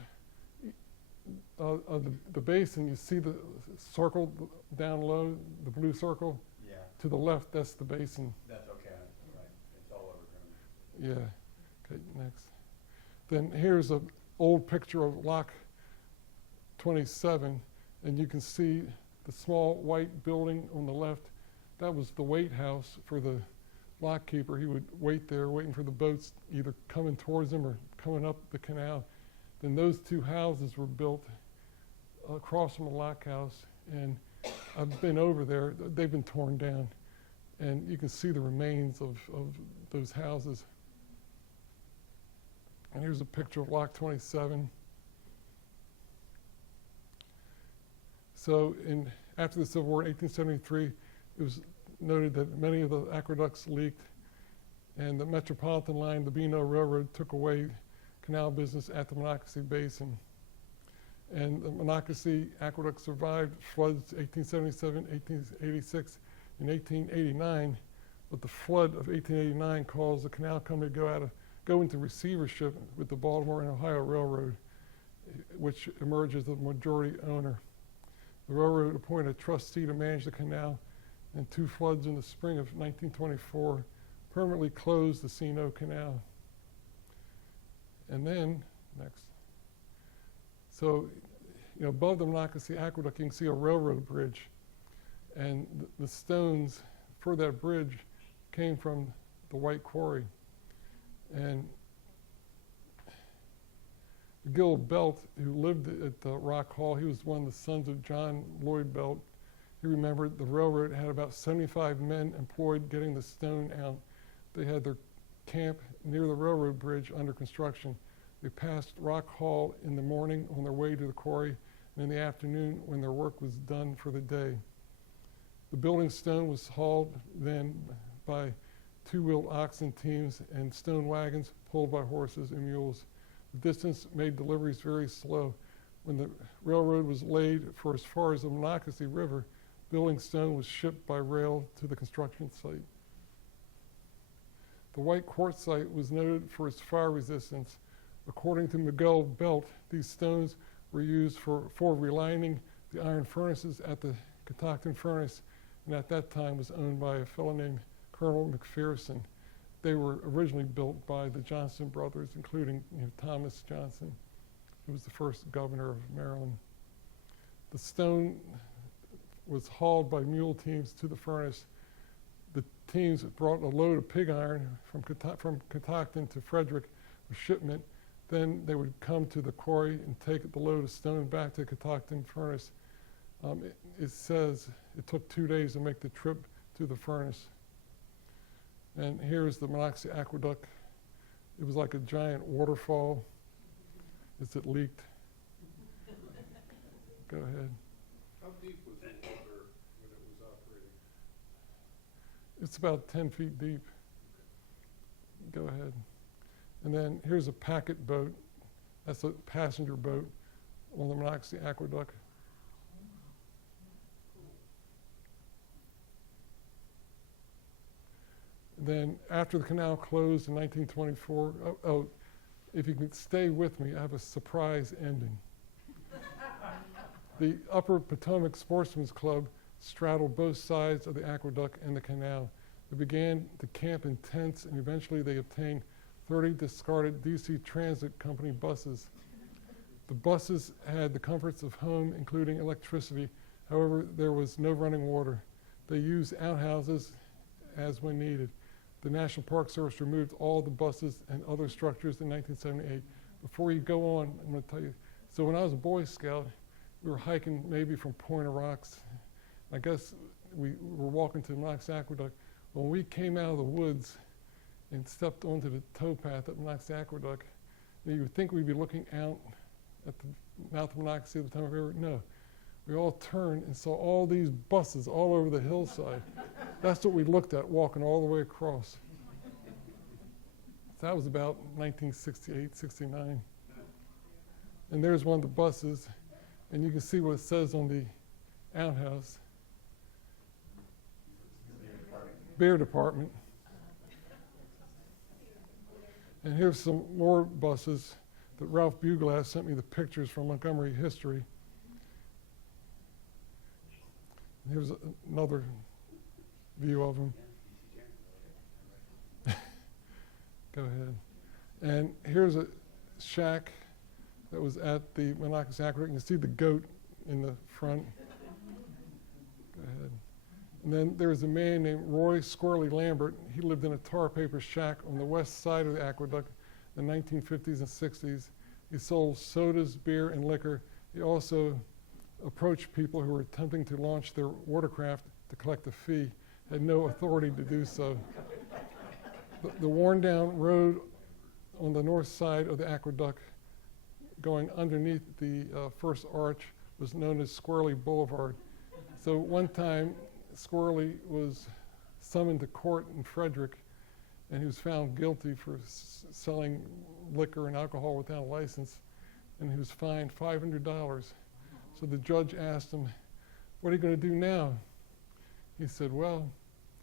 the other side? The basin, you see the circle down low, the blue circle? Yeah. To the left, that's the basin. That's okay, right. It's all overgrown. Yeah. Okay, next. Then here's an old picture of Lock 27, and you can see the small white building on the left. That was the wait house for the lock keeper. He would wait there, waiting for the boats either coming towards him or coming up the canal. Then those two houses were built across from the lock house, and I've been over there. They've been torn down, and you can see the remains of those houses. And here's a picture of Lock 27. So after the Civil War in 1873, it was noted that many of the aqueducts leaked, and the Metropolitan Line, the B&O Railroad, took away canal business at the Monocacy Basin. And the Monocacy Aqueduct survived floods 1877, 1886, and 1889, but the flood of 1889 caused the canal company to go into receivership with the Baltimore and Ohio Railroad, which emerged as the majority owner. The railroad appointed a trustee to manage the canal, and two floods in the spring of 1924 permanently closed the C&O Canal. And then, next. So, above the Monocacy Aqueduct, you can see a railroad bridge. And the stones for that bridge came from the White Quarry. And Gil Belt, who lived at the Rock Hall, he was one of the sons of John Lloyd Belt. He remembered the railroad had about 75 men employed getting the stone out. They had their camp near the railroad bridge under construction. They passed Rock Hall in the morning on their way to the quarry, and in the afternoon when their work was done for the day. The building stone was hauled then by two-wheeled oxen teams and stone wagons pulled by horses and mules. The distance made deliveries very slow. When the railroad was laid for as far as the Monocacy River, building stone was shipped by rail to the construction site. The white quartz site was noted for its fire resistance. According to Miguel Belt, these stones were used for relining the iron furnaces at the Catoctin furnace, and at that time was owned by a fellow named Colonel McPherson. They were originally built by the Johnson brothers, including Thomas Johnson, who was the first governor of Maryland. The stone was hauled by mule teams to the furnace. The teams brought a load of pig iron from Catoctin to Frederick for shipment. Then they would come to the quarry and take the load of stone back to the Catoctin furnace. It says it took 2 days to make the trip to the furnace. And here's the Monocacy Aqueduct. It was like a giant waterfall as it leaked. Go ahead. How deep was the water when it was operating? It's about 10 feet deep. Go ahead. And then here's a packet boat. That's a passenger boat on the Monocacy Aqueduct. Then after the canal closed in 1924, if you can stay with me, I have a surprise ending. The Upper Potomac Sportsman's Club straddled both sides of the aqueduct and the canal. They began to camp in tents, and eventually they obtained 30 discarded DC Transit Company buses. The buses had the comforts of home, including electricity. However, there was no running water. They used outhouses as when needed. The National Park Service removed all the buses and other structures in 1978. Before you go on, I'm going to tell you. So when I was a Boy Scout, we were hiking maybe from Point of Rocks. I guess we were walking to the Monocacy Aqueduct. When we came out of the woods and stepped onto the towpath at Monocacy Aqueduct, you would think we'd be looking out at the mouth of Monocacy at the time of river. No. We all turned and saw all these buses all over the hillside. That's what we looked at walking all the way across. That was about 1968, 69. And there's one of the buses, and you can see what it says on the outhouse. Beer department. And here's some more buses that Ralph Buglass sent me the pictures from Montgomery history. And here's another view of them. Go ahead. And here's a shack that was at the Monocacy Aqueduct. You can see the goat in the front. Go ahead. And then there was a man named Roy Squirrely Lambert. He lived in a tar paper shack on the west side of the aqueduct in the 1950s and 60s. He sold sodas, beer, and liquor. He also approached people who were attempting to launch their watercraft to collect a fee, had no authority to do so. The worn down road on the north side of the aqueduct going underneath the first arch was known as Squirrely Boulevard. So one time, Squirrely was summoned to court in Frederick, and he was found guilty for selling liquor and alcohol without a license, and he was fined $500. So the judge asked him, "What are you going to do now?" He said, "Well,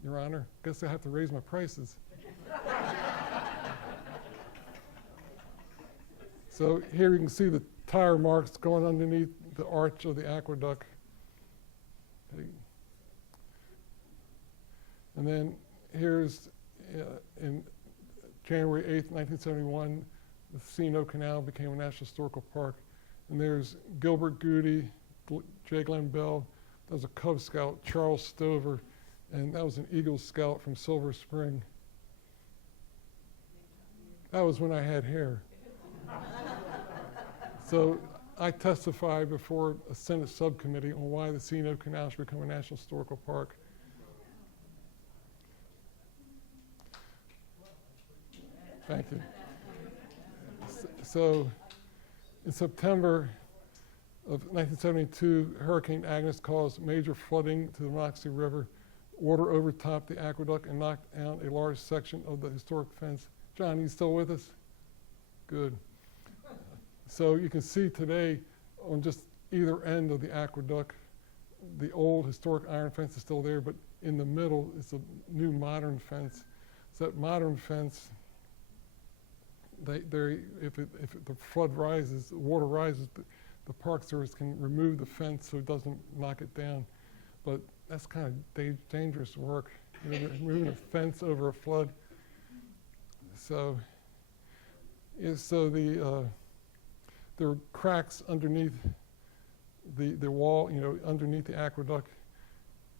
Your Honor, guess I have to raise my prices." So here you can see the tire marks going underneath the arch of the aqueduct. And then here's in January 8th, 1971, the C&O Canal became a National Historical Park. And there's Gilbert Goody, J. Glenn Bell, that was a Cub Scout, Charles Stover, and that was an Eagle Scout from Silver Spring. That was when I had hair. So I testified before a Senate subcommittee on why the C&O Canal should become a National Historical Park. Thank you. So in September of 1972, Hurricane Agnes caused major flooding to the Monocacy River. Water overtopped the aqueduct and knocked out a large section of the historic fence. John, you still with us? Good. So you can see today on just either end of the aqueduct, the old historic iron fence is still there, but in the middle is a new modern fence. So that modern fence, if the flood rises, the water rises, the Park Service can remove the fence so it doesn't knock it down. But that's kind of dangerous work, moving a fence over a flood. So there were cracks underneath the wall, underneath the aqueduct,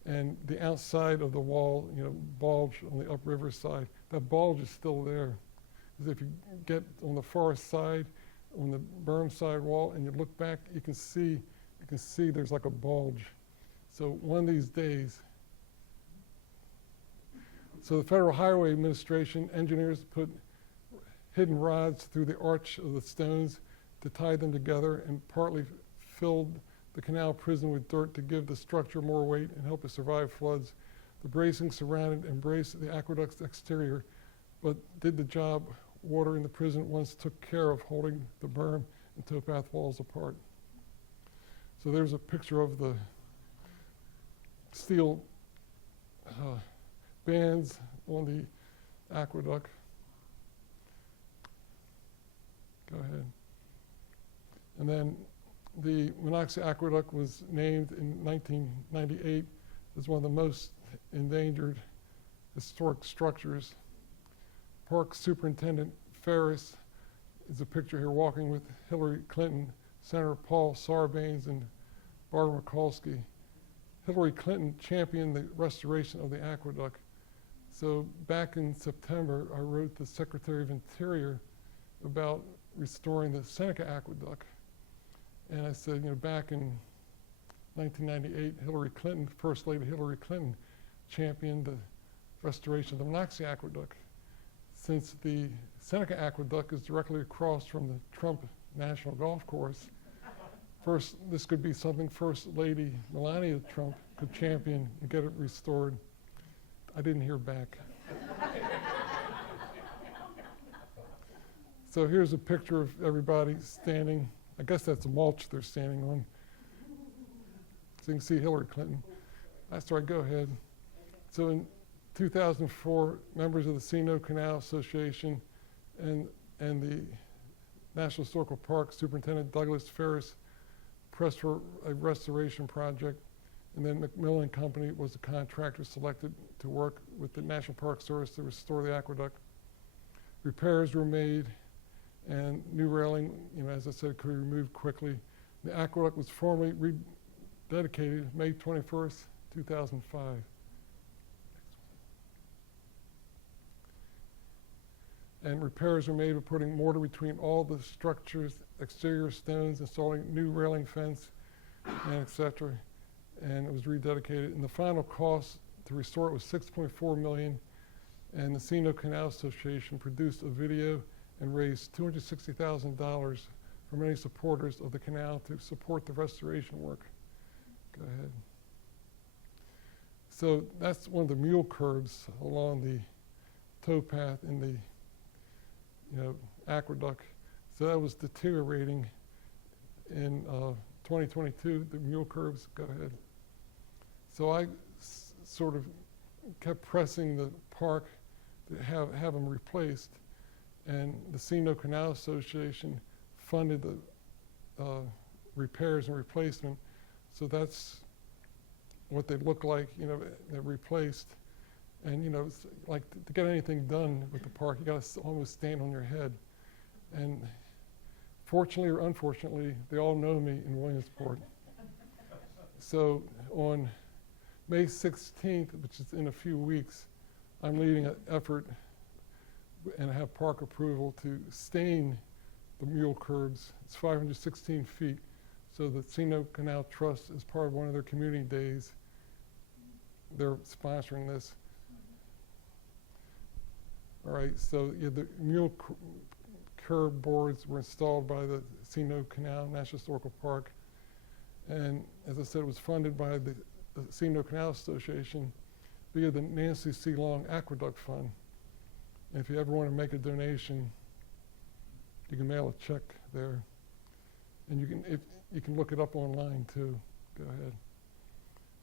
and the outside of the wall, bulged on the upriver side. That bulge is still there. Because if you get on the forest side, on the berm side wall, and you look back, you can see there's like a bulge. So one of these days, So the Federal Highway Administration engineers put hidden rods through the arch of the stones to tie them together, and partly filled the canal prison with dirt to give the structure more weight and help it survive floods. The bracing surrounded and braced the aqueduct's exterior, but did the job. Water in the prison once took care of holding the berm and towpath walls apart. So there's a picture of the steel bands on the aqueduct. Go ahead. And then the Monocacy Aqueduct was named in 1998 as one of the most endangered historic structures. Park Superintendent Ferris is a picture here walking with Hillary Clinton, Senator Paul Sarbanes, and Barbara Mikulski. Hillary Clinton championed the restoration of the aqueduct. So back in September, I wrote the Secretary of Interior about restoring the Seneca Aqueduct. And I said, back in 1998, Hillary Clinton, First Lady Hillary Clinton, championed the restoration of the Monocacy Aqueduct. Since the Seneca Aqueduct is directly across from the Trump National Golf Course, this could be something First Lady Melania Trump could champion and get it restored. I didn't hear back. So here's a picture of everybody standing. I guess that's a mulch they're standing on. So you can see Hillary Clinton. That's right, go ahead. So in 2004, members of the Sino Canal Association and the National Historical Park Superintendent Douglas Ferris pressed for a restoration project, and then Macmillan Company was the contractor selected to work with the National Park Service to restore the aqueduct. Repairs were made, and new railing, as I said, could be removed quickly. The aqueduct was formally rededicated May 21st, 2005. And repairs were made by putting mortar between all the structures, exterior stones, installing new railing fence, and et cetera. And it was rededicated. And the final cost to restore it was $6.4 million. And the Sino Canal Association produced a video and raised $260,000 from many supporters of the canal to support the restoration work. Go ahead. So that's one of the mule curbs along the towpath in the aqueduct. So that was deteriorating in 2022, the mule curbs. Go ahead. So I sort of kept pressing the park to have them replaced, and the Sino Canal Association funded the repairs and replacement. So that's what they look like, they're replaced. And it's like to get anything done with the park, you got to almost stand on your head. And fortunately or unfortunately, they all know me in Williamsport. So on May 16th, which is in a few weeks, I'm leading an effort and have park approval to stain the mule curbs. It's 516 feet. So the Sino Canal Trust, as part of one of their community days, they're sponsoring this. All right, so the mule curb boards were installed by the Sino Canal National Historical Park. And as I said, it was funded by the Sino Canal Association via the Nancy C. Long Aqueduct Fund. And if you ever want to make a donation, you can mail a check there. And you can look it up online too. Go ahead.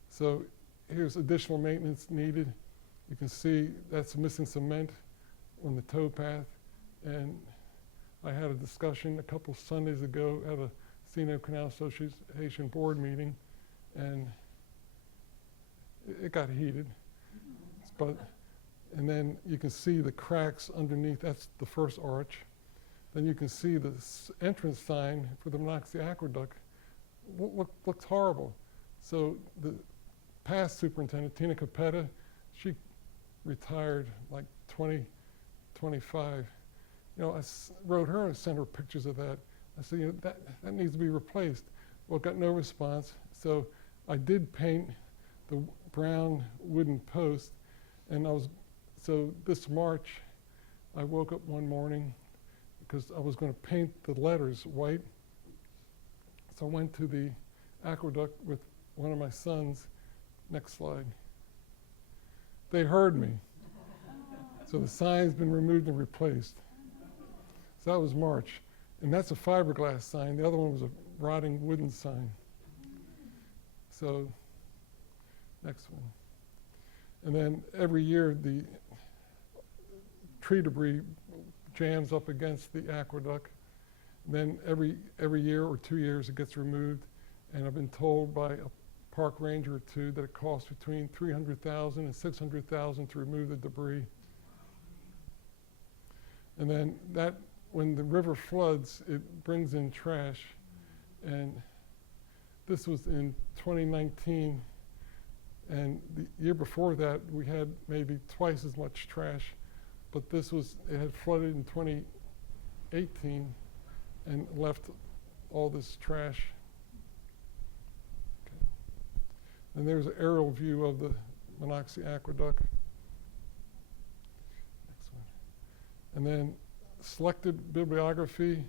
So here's additional maintenance needed. You can see that's missing cement on the towpath. And I had a discussion a couple Sundays ago at a Sino Canal Association board meeting, and it got heated. And then you can see the cracks underneath. That's the first arch. Then you can see the entrance sign for the Monocacy Aqueduct. Looks horrible. So the past superintendent, Tina Capetta, she retired like 2025. I wrote her and sent her pictures of that. I said, that needs to be replaced. Well, got no response. So I did paint the brown wooden post, and I was So this March, I woke up one morning because I was going to paint the letters white. So I went to the Aqueduct with one of my sons. Next slide. They heard me. So the sign's been removed and replaced. So that was March. And that's a fiberglass sign. The other one was a rotting wooden sign. So, next one. And then every year the tree debris jams up against the aqueduct. And then every year or 2 years it gets removed. And I've been told by a park ranger or two that it costs between $300,000 and $600,000 to remove the debris. And then when the river floods, it brings in trash. And this was in 2019. And the year before that, we had maybe twice as much trash. But it had flooded in 2018 and left all this trash. Okay. And there's an aerial view of the Monocacy Aqueduct. Next one. And then selected bibliography.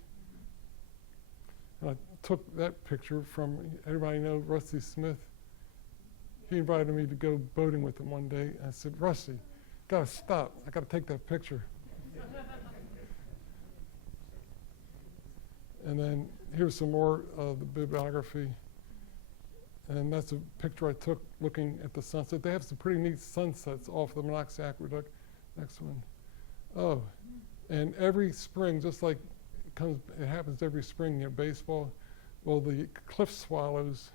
And I took that picture from, everybody know Rusty Smith? He invited me to go boating with him one day. I said, Rusty, gotta stop. I gotta take that picture. And then here's some more of the bibliography. And that's a picture I took looking at the sunset. They have some pretty neat sunsets off the Monocacy Aqueduct. Next one. Oh, and every spring, just like it happens every spring in baseball, well, the cliff swallows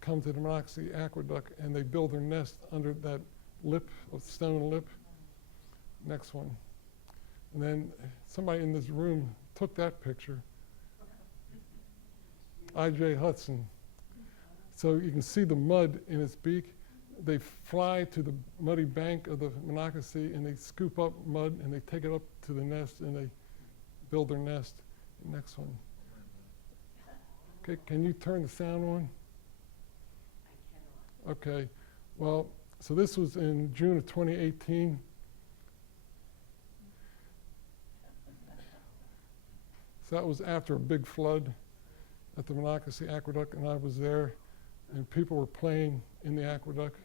come to the Monocacy Aqueduct and they build their nest under that lip, of stone lip. Next one. And then somebody in this room took that picture. I.J. Hudson. So you can see the mud in its beak. They fly to the muddy bank of the Monocacy and they scoop up mud and they take it up to the nest and they build their nest. Next one. Okay, can you turn the sound on? Okay, well, so this was in June of 2018. So that was after a big flood at the Monocacy Aqueduct, and I was there, and people were playing in the aqueduct.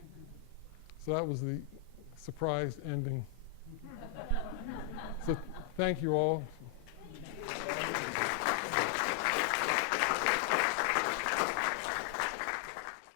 So that was the surprise ending. So thank you all.